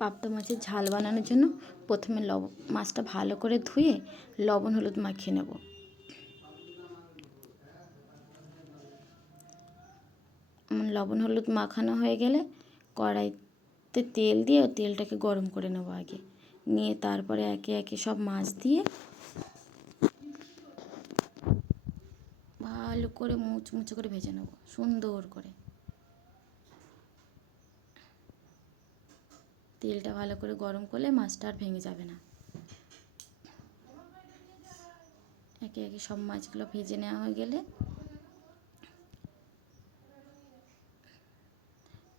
পাবদা মাছের ঝাল বানানোর জন্য প্রথমে মাছটা ভালো করে ধুয়ে লবণ হলুদ মাখিয়ে নেব। লবণ হলুদ মাখানো হয়ে গেলে কড়াইতে তেল দিয়ে তেলটাকে গরম করে নেব আগে, নিয়ে তারপরে একে একে সব মাছ দিয়ে ভালো করে মুচমুচে করে ভেজে নেব সুন্দর করে। তেলটা ভালো করে গরম করলে মাছটা আর ভেঙে যাবে না। একে একে সব মাছগুলো ভেজে নেওয়া হয়ে গেলে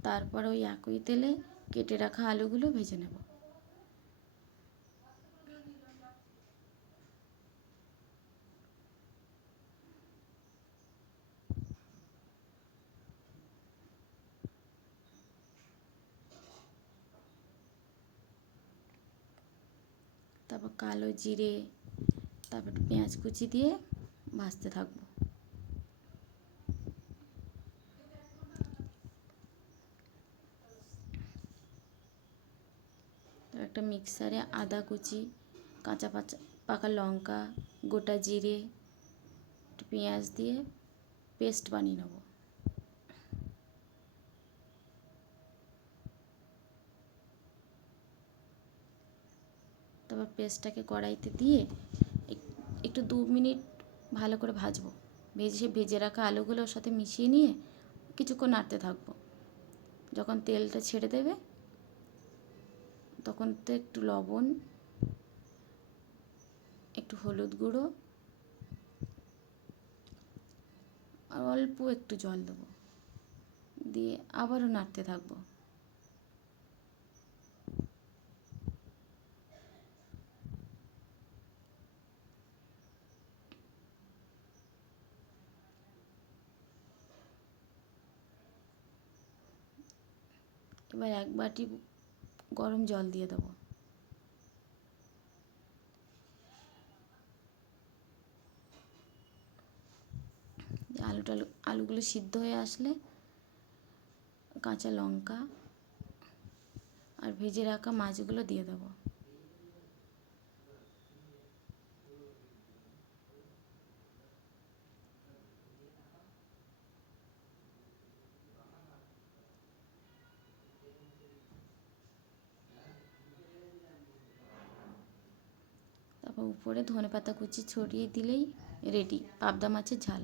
তারপর ওই একই তেলে কেটে রাখা আলুগুলো ভেজে নেব। তারপর কালো জিরে, তারপর পেঁয়াজ কুচি দিয়ে ভাজতে থাকবো। একটা মিক্সারে আদা কুচি, কাঁচা পাকা লঙ্কা, গোটা জিরে, একটু পেঁয়াজ দিয়ে পেস্ট বানিয়ে নেব। তারপর পেস্টটাকে কড়াইতে দিয়ে একটু 2 মিনিট ভালো করে ভাজবো। ভেজে রাখা আলুগুলো ওর সাথে মিশিয়ে নিয়ে কিছুক্ষণ নাড়তে থাকবো। যখন তেলটা ছেড়ে দেবে তখন তো একটু লবণ, একটু হলুদ গুঁড়ো আর অল্প একটু জল দেবো, দিয়ে আবারও নাড়তে থাকবো। এবার 1 বাটি গরম জল দিয়ে দেবো। আলুগুলো সিদ্ধ হয়ে আসলে কাঁচা লঙ্কা আর ভেজে রাখা মাছগুলো দিয়ে দেবো। তারপর উপরে ধনেপাতা কুচি ছড়িয়ে দিলেই রেডি পাবদা মাছের ঝাল।